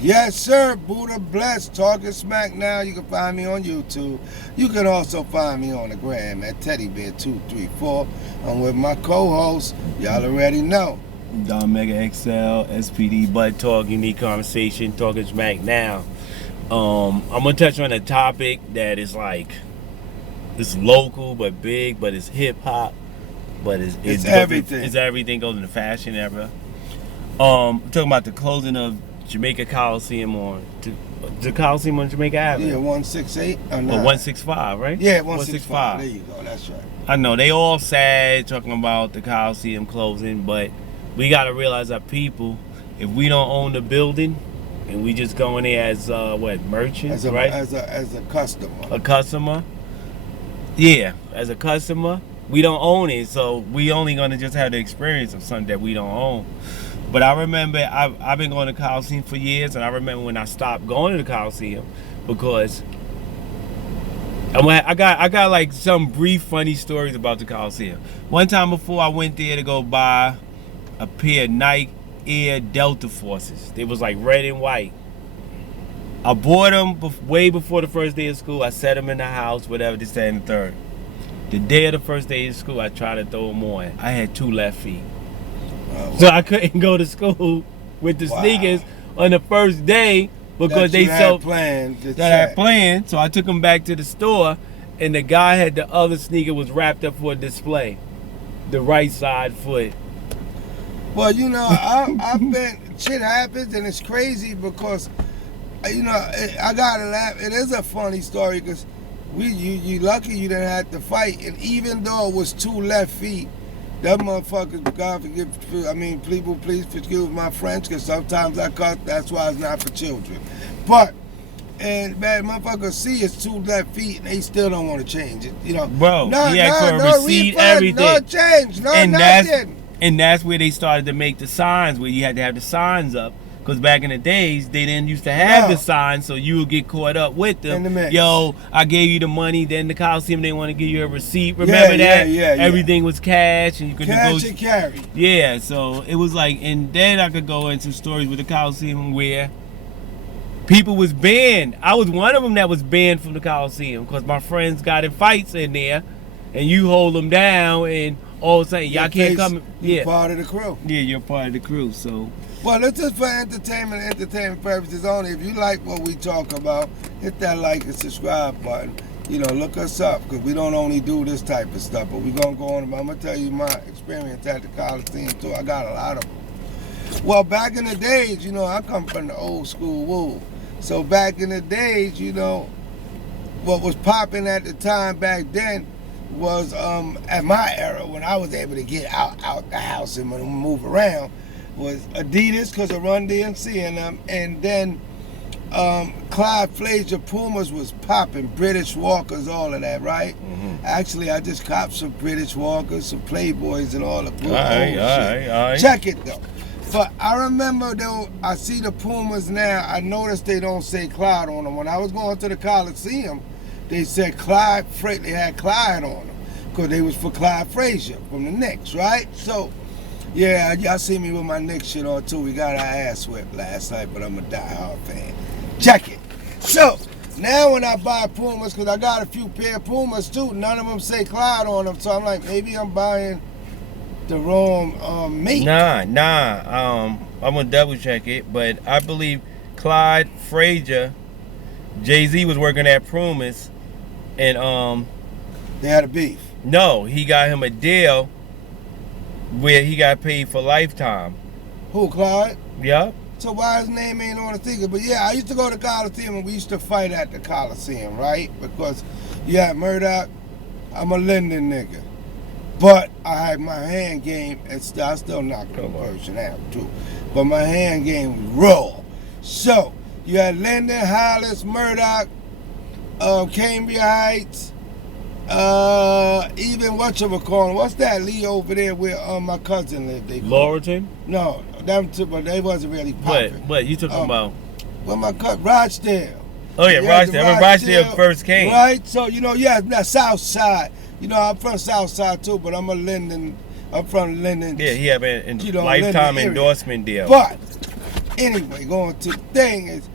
Yes, sir. Buddha blessed. Talking smack now. You can find me on YouTube. You can also find me on the gram at TeddyBear234. I'm with my co-host. Y'all already know. Don Mega XL, SPD, Bud Talk, Unique Conversation, Talking Smack now. I'm gonna touch on a topic that is like, it's local but big, but it's hip hop, but It's everything. It's everything goes into fashion era. I'm talking about the closing of Jamaica Coliseum on the Coliseum on Jamaica Avenue. Yeah, 168 or Or 9? 165, right? Yeah, 165. There you go. That's right. I know they all sad talking about the Coliseum closing, but we gotta realize our people, if we don't own the building and we just go in there as merchants, right? As a customer. A customer. Yeah, as a customer, we don't own it, so we only gonna just have the experience of something that we don't own. But I remember I've been going to Coliseum for years, and I remember when I stopped going to the Coliseum because I got like some brief funny stories about the Coliseum. One time before I went there to go buy a pair of Nike Air Delta Forces. They was like red and white. I bought them way before the first day of school. I set them in the house, whatever, this, that, and the third. The day of the first day of school, I tried to throw them on. I had 2 left feet. So I couldn't go to school with the sneakers on the first day because they sold that I had planned. So I took them back to the store, and the guy had the other sneaker was wrapped up for display, the right side foot. Well, you know, I've been, shit happens and it's crazy because, you know, I gotta laugh. It is a funny story because you lucky you didn't have to fight, and even though it was 2 left feet, that motherfucker, God forgive, I mean, people, please forgive my French, because sometimes I cuss, that's why it's not for children. But, and bad motherfuckers see it's 2 left feet, and they still don't want to change it, you know. Bro, he asked for a receipt, refund, everything. no change, no nothing. And that's where they started to make the signs, where you had to have the signs up. Because back in the days, they didn't used to have the signs, so you would get caught up with them. In the mix. Yo, I gave you the money, then the Coliseum, they want to give you a receipt. Remember that? Yeah. Everything was cash, and you could cash and carry. Yeah, so it was like, and then I could go into stories with the Coliseum where people was banned. I was one of them that was banned from the Coliseum because my friends got in fights in there, and you hold them down, and all of a sudden, y'all can't come. You're part of the crew. Yeah, you're part of the crew, so. Well, it's just for entertainment purposes only. If you like what we talk about, hit that like and subscribe button. You know, look us up, because we don't only do this type of stuff, but we're going to go on. I'm going to tell you my experience at the Coliseum, too. I got a lot of them. Well, back in the days, you know, I come from the old school woo. So back in the days, you know, what was popping at the time back then was, at my era, when I was able to get out the house and move around, was Adidas, because of Run DMC and them, and then Clyde Frazier Pumas was popping, British Walkers, all of that, right? Mm-hmm. Actually, I just copped some British Walkers, some Playboys, and all the shit. All right. Check it though. But I remember though, I see the Pumas now. I noticed they don't say Clyde on them. When I was going to the Coliseum, they said Clyde. They had Clyde on them because they was for Clyde Frazier from the Knicks, right? So. Yeah, y'all see me with my Knicks shit on too. We got our ass whipped last night, but I'm a diehard fan. Check it. So, now when I buy Pumas, because I got a few pair of Pumas too, none of them say Clyde on them, so I'm like, maybe I'm buying the wrong mate. Nah. I'm gonna double check it, but I believe Clyde Frazier, Jay-Z was working at Pumas, and they had a beef. No, he got him a deal where he got paid for lifetime. Who, Clyde? Yeah. So why his name ain't on the ticket? But yeah, I used to go to Coliseum and we used to fight at the Coliseum, right? Because, yeah, Murdoch, I'm a Linden nigga. But I had my hand game, and I still knock the person out too. But my hand game was raw. So, you had Linden, Hollis, Murdoch, Cambria Heights, even whatchamacallit, what's that Lee over there where my cousin lived? Laurelton? No, them two, but they wasn't really popping. But you talking about? Well, my cousin, Rochdale. Oh yeah, Rochdale. When Rochdale first came. Right, so you know, yeah, that South Side. You know, I'm from South Side too, but I'm from Linden. Yeah, he had a you know, lifetime Linden endorsement deal. But Anyway, going to the thing is,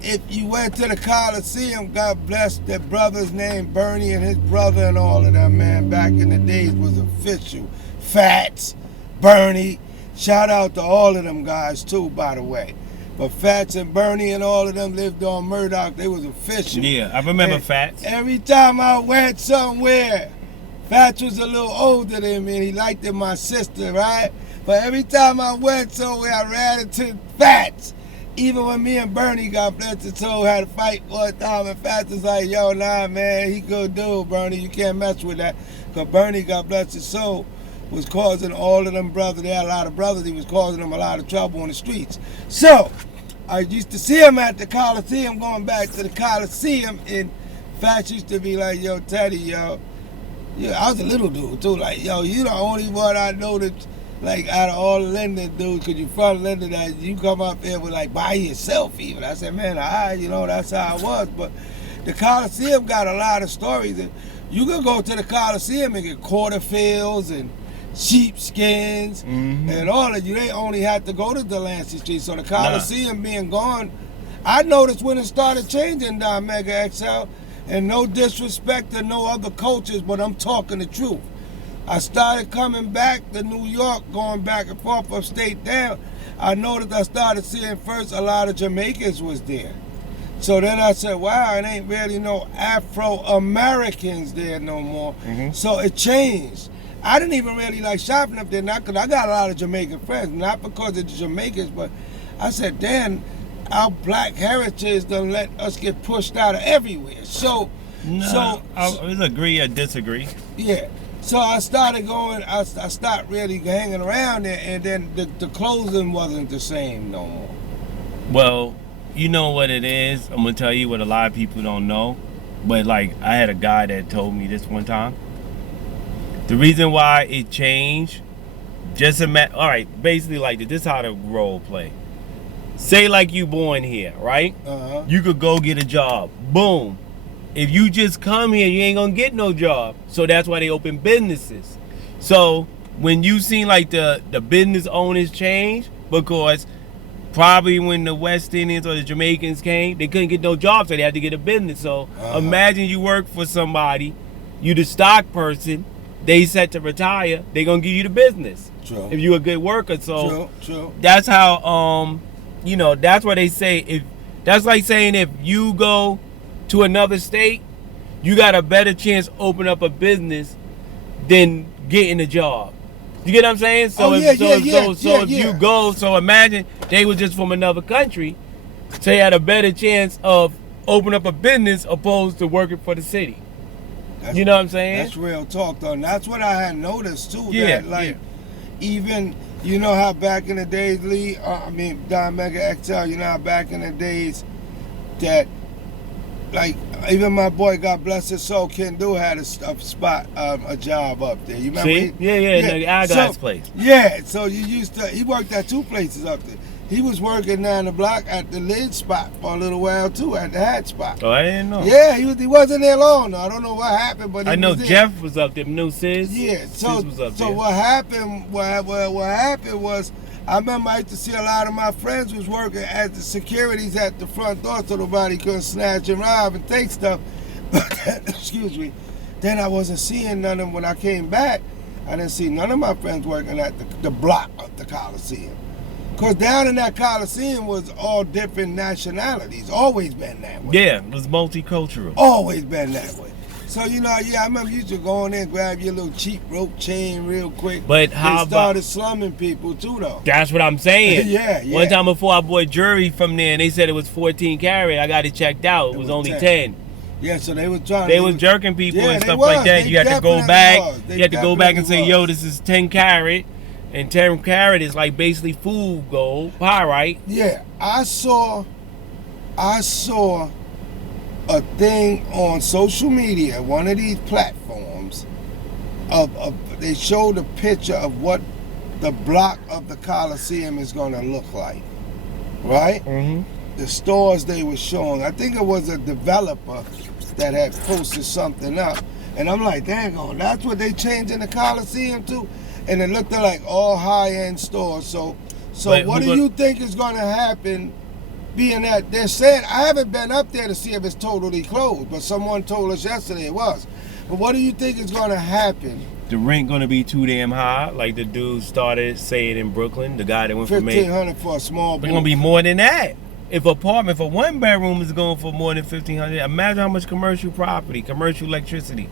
if you went to the Coliseum, God bless their brothers named Bernie and his brother and all of them, man, back in the days was official. Fats, Bernie, shout out to all of them guys too, by the way. But Fats and Bernie and all of them lived on Murdoch. They was official. Yeah, I remember And Fats. Every time I went somewhere, Fats was a little older than me and he liked my sister, right? But every time I went somewhere, I ran into Fats. Even when me and Bernie, God bless his soul, had a fight one time, and Fats was like, yo, nah, man, he good dude, Bernie. You can't mess with that. Because Bernie, God bless his soul, was causing all of them brothers, they had a lot of brothers, he was causing them a lot of trouble on the streets. So, I used to see him at the Coliseum, going back to the Coliseum, and Fats used to be like, yo, Teddy, yo. Yeah, I was a little dude, too. Like, yo, you the only one I know that, like, out of all the Linden dudes, because you from Linden, that you come up there with, like, by yourself even. I said, man, you know, that's how I was. But the Coliseum got a lot of stories. And you can go to the Coliseum and get quarterfills and sheepskins and all that. You ain't only had to go to Delancey Street. So the Coliseum being gone, I noticed when it started changing down Mega XL, and no disrespect to no other cultures, but I'm talking the truth. I started coming back to New York, going back and forth upstate down. I noticed I started seeing first a lot of Jamaicans was there. So then I said, wow, it ain't really no Afro-Americans there no more. So it changed. I didn't even really like shopping up there now because I got a lot of Jamaican friends, not because of the Jamaicans, but I said, damn, our black heritage done let us get pushed out of everywhere. So, I'll agree or disagree. Yeah. So I started going, I started really hanging around there, and then the clothing wasn't the same no more. Well, you know what it is. I'm going to tell you what a lot of people don't know. But, like, I had a guy that told me this one time. The reason why it changed, all right, basically like this is how the role play. Say like you born here, right? You could go get a job. Boom. If you just come here, you ain't gonna get no job. So that's why they open businesses. So when you see like the business owners change, because probably when the West Indians or the Jamaicans came, they couldn't get no jobs, so they had to get a business. So imagine you work for somebody, you the stock person, they set to retire, they gonna give you the business. True. If you a good worker. So True. That's how you know, that's what they say. That's like saying if you go to another state, you got a better chance open up a business than getting a job. You get what I'm saying? So if you go, so imagine they were just from another country, so they had a better chance of opening up a business opposed to working for the city. You know what I'm saying? That's real talk, though. And that's what I had noticed too. Even you know how back in the days, Lee. Don Mega XL. You know how back in the days that, like, even my boy, God bless his soul, Ken Do had a spot, a job up there. You remember? See? Yeah. Our guy's place. Yeah. So he worked at two places up there. He was working down the block at the lid spot for a little while too, at the hat spot. Oh, I didn't know. Yeah, he wasn't there long. I don't know what happened, but I know was Jeff was up there. No, Sis. Yeah, Sis was up there. So what happened? What happened was, I remember I used to see a lot of my friends was working as the securities at the front door, so nobody couldn't snatch and rob and take stuff. Excuse me. Then I wasn't seeing none of them when I came back. I didn't see none of my friends working at the block of the Coliseum. Because down in that Coliseum was all different nationalities. Always been that way. Yeah, it was multicultural. Always been that way. So, you know, I remember you used to go in there and grab your little cheap rope chain real quick. But how they started slumming people too, though. That's what I'm saying. Yeah. One time before I bought jewelry from there, and they said it was 14 karat. I got it checked out. It was only 10. Yeah, so they were trying. They was jerking people and stuff like that. You had to go back. You had to go back and say, yo, this is 10 karat. And 10 karat is like basically food gold, pyrite. Yeah, I saw a thing on social media, one of these platforms, they showed a picture of what the block of the Coliseum is going to look like, right? The stores they were showing. I think it was a developer that had posted something up, and I'm like, dang on, that's what they changing the Coliseum to. And it looked like all high-end stores. So So But what who do gon- you think is going to happen? Being that they're saying, I haven't been up there to see if it's totally closed, but someone told us yesterday it was. But what do you think is going to happen? The rent gonna be too damn high, like the dude started saying in Brooklyn. The guy that went from $1,500 for a small It's booth. gonna be more than that. If apartment for 1 bedroom is going for more than $1,500, imagine how much commercial property, commercial electricity,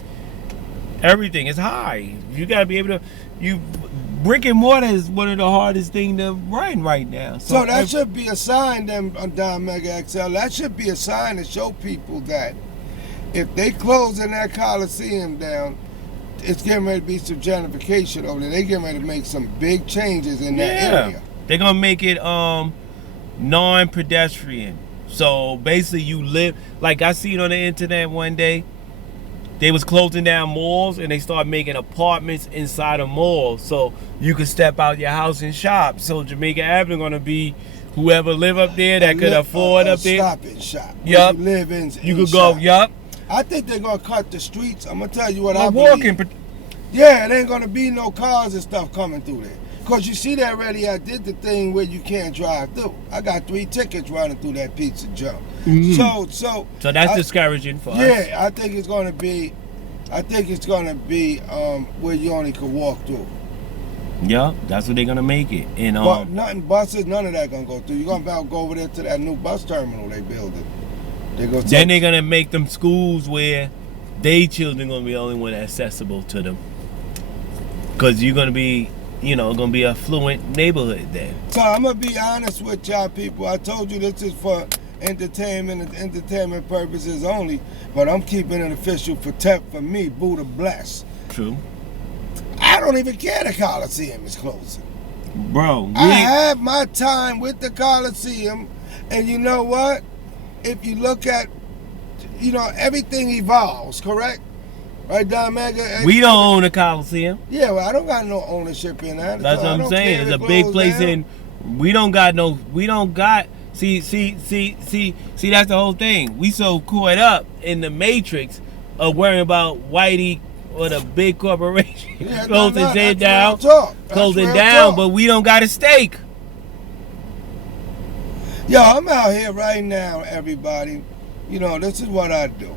everything is high. You gotta be able to. Brick and mortar is one of the hardest thing to run right now. So that should be a sign, then, Don Mega XL. That should be a sign to show people that if they closing that Coliseum down, it's getting ready to be some gentrification over there. They getting ready to make some big changes in that area. They're gonna make it non-pedestrian. So basically, you live like I seen on the internet one day. They was closing down malls and they started making apartments inside of malls, so you could step out your house and shop. So Jamaica Avenue gonna be whoever live up there that could afford up there. Stop and shop. Yup. You live in. You could go. shop. Yup. I think they're gonna cut the streets. I'm gonna tell you what I'm I believe. walking. Yeah, it ain't gonna be no cars and stuff coming through there. Cause you see that already. I did the thing where you can't drive through. I got 3 tickets running through that pizza jump. Mhm. So that's discouraging for us. yeah, I think it's gonna be. Where you only could walk through. Yeah, that's what they're gonna make it. And But nothing buses, none of that gonna go through. You're gonna about go over there to that new bus terminal they building. then they're gonna make them schools where they children gonna be the only one accessible to them. Cause you're gonna be, gonna be a affluent neighborhood then. So I'm gonna be honest with y'all people. I told you this is for entertainment and entertainment purposes only, but I'm keeping it official for me, Buddha bless. True. I don't even care the Coliseum is closing. Bro, I have my time with the Coliseum, and you know what? If you look at, everything evolves, correct? Right, Don Mega? we don't own a Coliseum. Yeah, well, I don't got no ownership in that. That's so what I'm saying. It's a big place we don't got. See, that's the whole thing. We so caught up in the matrix of worrying about Whitey or the big corporation closing it down, but we don't got a stake. Yo, I'm out here right now, everybody. This is what I do.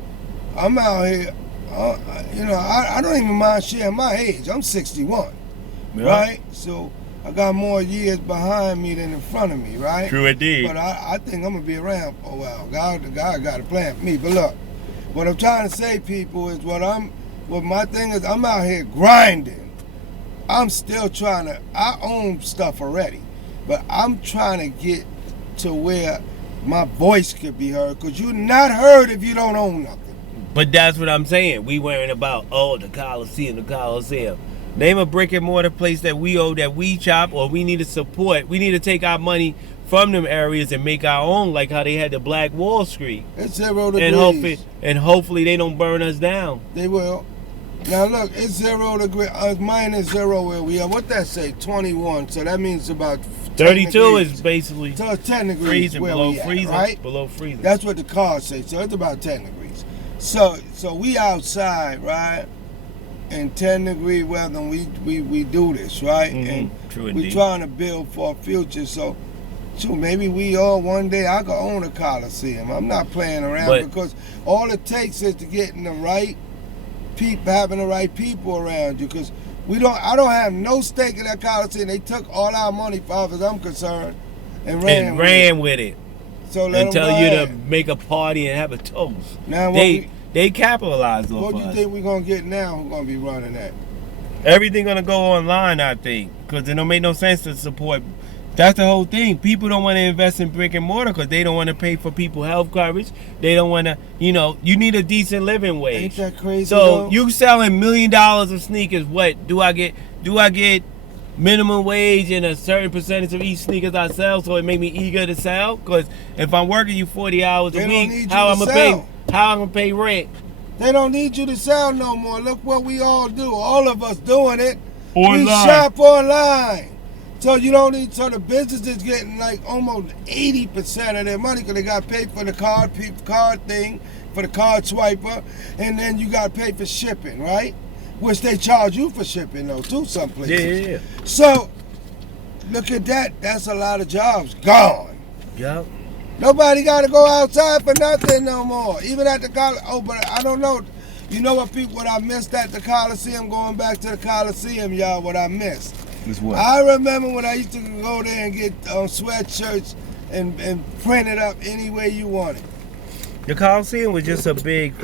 I'm out here, I don't even mind sharing my age. I'm 61, right? So I got more years behind me than in front of me, right? True indeed. But I think I'm going to be around for a while. God got a plan for me. But look, what I'm trying to say, people, is what my thing is, I'm out here grinding. I'm still I own stuff already, but I'm trying to get to where my voice could be heard, because you're not heard if you don't own nothing. But that's what I'm saying. We worrying about, the Coliseum. Name a brick and mortar place that we owe, that we chop, or we need to support. We need to take our money from them areas and make our own, like how they had the Black Wall Street. It's 0 degrees. And hopefully they don't burn us down. They will. Now look, it's 0 degrees. Mine is 0 where we are. What that say? 21. So that means about 32 degrees. is basically So it's 10 degrees freezing, where below we at, freezing, right? below freezing. That's what the cars say. So it's about 10 degrees. So we outside, right? In 10 degree weather, and we do this, right? And True we're indeed. trying to build for a future. So maybe we all one day I could own a Coliseum. I'm not playing around, because all it takes is to get in the right people, having the right people around you. Because I don't have no stake in that Coliseum. They took all our money, as far as I'm concerned, and ran with it. So let and them tell go you ahead. to make a party and have a toast. Now they capitalized off what do you us. think we're gonna get now? Who's gonna be running that? Everything gonna go online, I think, because it don't make no sense to support. That's the whole thing. People don't want to invest in brick and mortar because they don't want to pay for people health coverage. They don't want to, you need a decent living wage. Ain't that crazy? So though? you selling $1 million of sneakers. What do I get? Do I get minimum wage and a certain percentage of each sneakers I sell, so it make me eager to sell? Because if I'm working you 40 hours They a don't week, need you how to I'm gonna sell. pay? How I'm gonna pay rent? They don't need you to sell no more. Look what we all do. All of us doing it. Online. We shop online. So you don't need. So the business is getting like almost 80% of their money because they got paid for the card thing, for the card swiper, and then you got to pay for shipping, right? Which they charge you for shipping though too, some places. Yeah. So look at that. That's a lot of jobs gone. Yep. Nobody got to go outside for nothing no more. Even at the college. Oh, but I don't know. You know what I missed at the Coliseum, going back to the Coliseum, y'all, what I missed. Is what? I remember when I used to go there and get sweatshirts and print it up any way you wanted. The Coliseum was just a big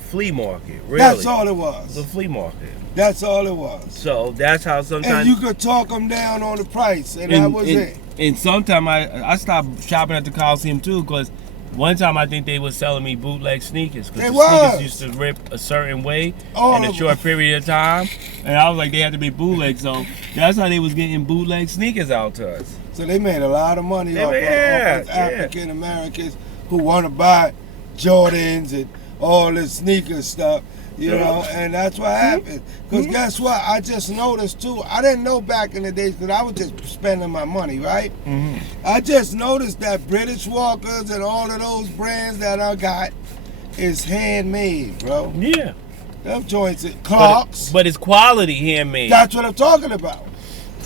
flea market, really. That's all it It was. was a flea market. That's all it was. So that's how sometimes. And you could talk them down on the price, and that was it. And sometimes I stopped shopping at the Coliseum too, because one time I think they were selling me bootleg sneakers. They Because the was. sneakers used to rip a certain way All in a of short period of time. And I was like, they had to be bootleg. So that's how they was getting bootleg sneakers out to us. So they made a lot of money Yeah, off yeah, of African Americans who want to buy Jordans and all this sneaker stuff, you know, and that's what happened. Because guess what? I just noticed too. I didn't know back in the days because I was just spending my money, right? Mm-hmm. I just noticed that British Walkers and all of those brands that I got is handmade, bro. Yeah. Them joints, Clarks. But it's quality handmade. That's what I'm talking about.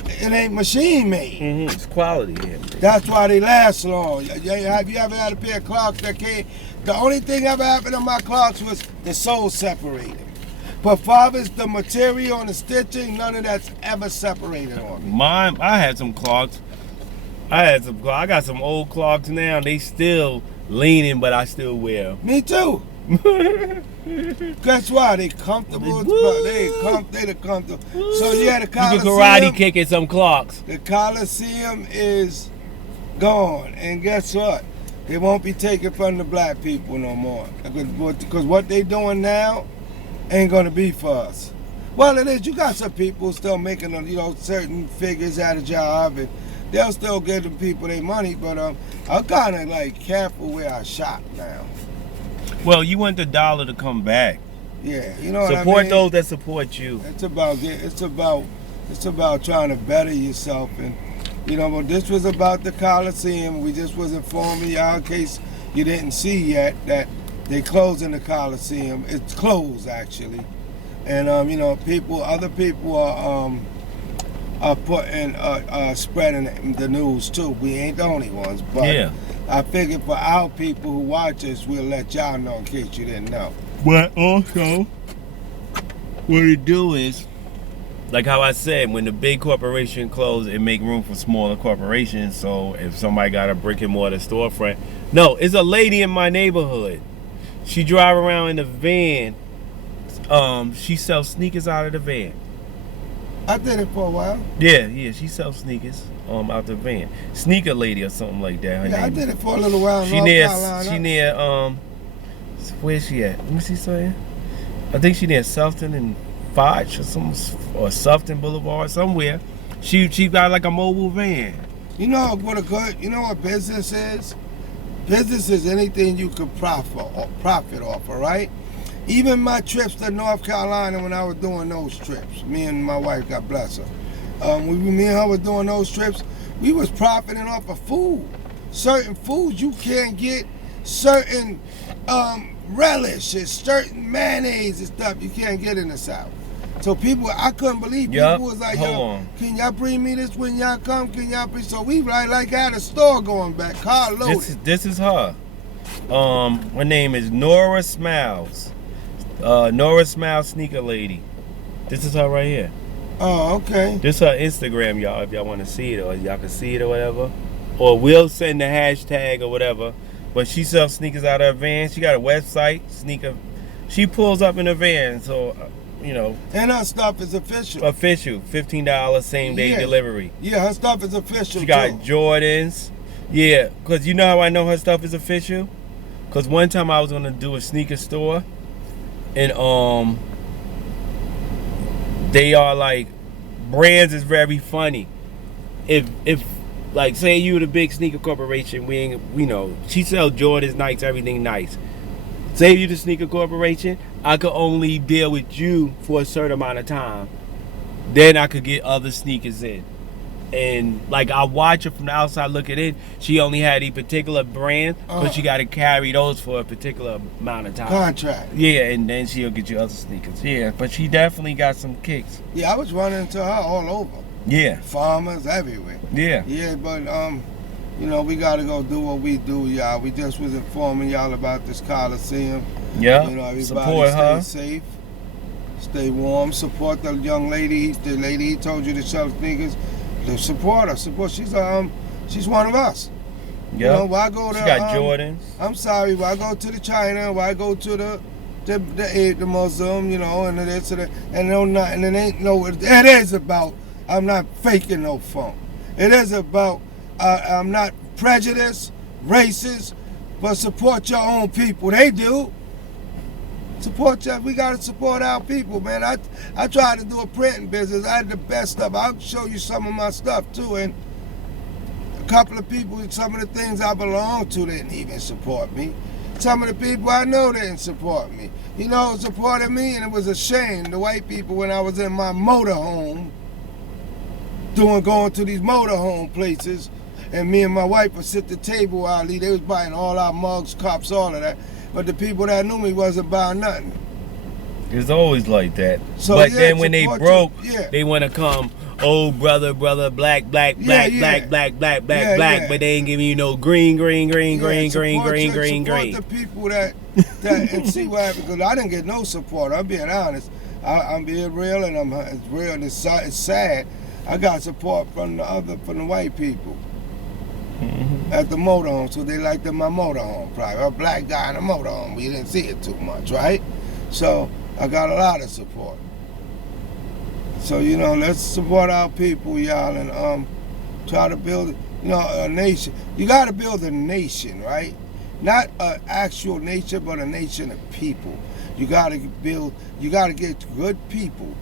It ain't machine made. Mm-hmm. It's quality handmade. That's why they last long. Have you ever had a pair of Clarks that came? The only thing ever happened on my Clarks was the sole separated. But fathers, the material and the stitching, none of that's ever separated on me. Mine, I had some Clarks. I got some old Clarks now. They still leaning, but I still wear them. Me too. Guess why? They comfortable. They comfortable. So yeah, the You can Coliseum. karate kick at some Clarks. The Coliseum is gone, and guess what? They won't be taken from the black people no more. Because what they doing now ain't gonna be for us. Well, it is. You got some people still making, certain figures at a job, and they'll still give them people their money. But I'm kind of like careful where I shop now. Well, you want the dollar to come back. Yeah, you know what I mean. Support those that support you. It's about trying to better yourself, and but this was about the Coliseum. We just was informing y'all in case you didn't see yet that they closing the Coliseum. It's closed actually, and other people are putting spreading the news too. We ain't the only ones, but Yeah. I figured for our people who watch us, we'll let y'all know in case you didn't know. But also, what it do is, like how I said, when the big corporation close, it make room for smaller corporations. So if somebody got a brick and mortar storefront, no, it's a lady in my neighborhood. She drive around in a van. She sells sneakers out of the van. I did it for a while. Yeah, she sells sneakers out the van. Sneaker lady or something like that. Her Yeah, I name. did it for a little while. In She North near Carolina. where's she at? Let me see something. I think she near Sufton and Foch or Sufton Boulevard somewhere. She got like a mobile van. You know what business is? Business is anything you could profit off, all right? Even my trips to North Carolina when I was doing those trips, me and my wife, God bless her. Me and her was doing those trips, we was profiting off of food. Certain foods you can't get, certain relishes, certain mayonnaise and stuff you can't get in the South. So I couldn't believe people was like, yo, can y'all bring me this when y'all come? Can y'all bring? So we like had a store going back, car loaded. This is her. Her name is Nora Smiles. Nora Smiles Sneaker Lady. This is her right here. Oh, okay. This is her Instagram, y'all, if y'all want to see it or y'all can see it or whatever. Or we'll send the hashtag or whatever. But she sells sneakers out of her van. She got a website, sneaker. She pulls up in her van, so, And her stuff is official. Official, $15 same day delivery. Yeah, her stuff is official. She got too. Jordans. Yeah, because you know how I know her stuff is official? Because one time I was going to do a sneaker store. And they are like, brands is very funny. If like, say you the big sneaker corporation, she sells Jordans, Nikes, everything nice. Say you the sneaker corporation, I could only deal with you for a certain amount of time. Then I could get other sneakers in. And like I watch her from the outside looking in, she only had a particular brand, but she got to carry those for a particular amount of time. Contract. Yeah, and then she'll get you other sneakers. Yeah, but she definitely got some kicks. Yeah, I was running into her all over. Yeah. farmers everywhere. Yeah. Yeah, but you know, we gotta go do what we do, y'all. We just was informing y'all about this Coliseum. Yeah. You know, everybody Support stay her. safe, stay warm, support the young lady, the lady he told you to sell sneakers. To support her, she's one of us. Yeah. You know, why go to She got Jordans. I'm sorry, why go to the China? Why go to the Muslim? You know, and this and that, and no nothing. It ain't no. It is about. I'm not faking no funk. It is about. I'm not prejudiced, racist, but support your own people. They do. Support your. We gotta support our people, man. I tried to do a printing business. I had the best stuff. I'll show you some of my stuff too, and a couple of people, some of the things I belong to didn't even support me. Some of the people I know didn't support me. You know, supported me, and it was a shame. The white people, when I was in my motorhome, going to these motorhome places, and me and my wife would sit at the table, Ali, they was buying all our mugs, cups, all of that. But the people that knew me wasn't buying nothing. It's always like that. So, but yeah, then when they support broke, yeah. they want to come, oh, brother, black, black, Yeah, black, yeah. black, black, black, black, Yeah, black, yeah. but they ain't giving you no green. Support The the people that and see what happened, because I didn't get no support. I'm being honest. I'm being real, and it's real, and it's sad. I got support from the white people at the motorhome, so they liked my motorhome. Probably a black guy in a motorhome. We didn't see it too much, right? So I got a lot of support. So you know, let's support our people, y'all, and try to build, you know, a nation. You got to build a nation, right? Not an actual nation, but a nation of people. You got to get good people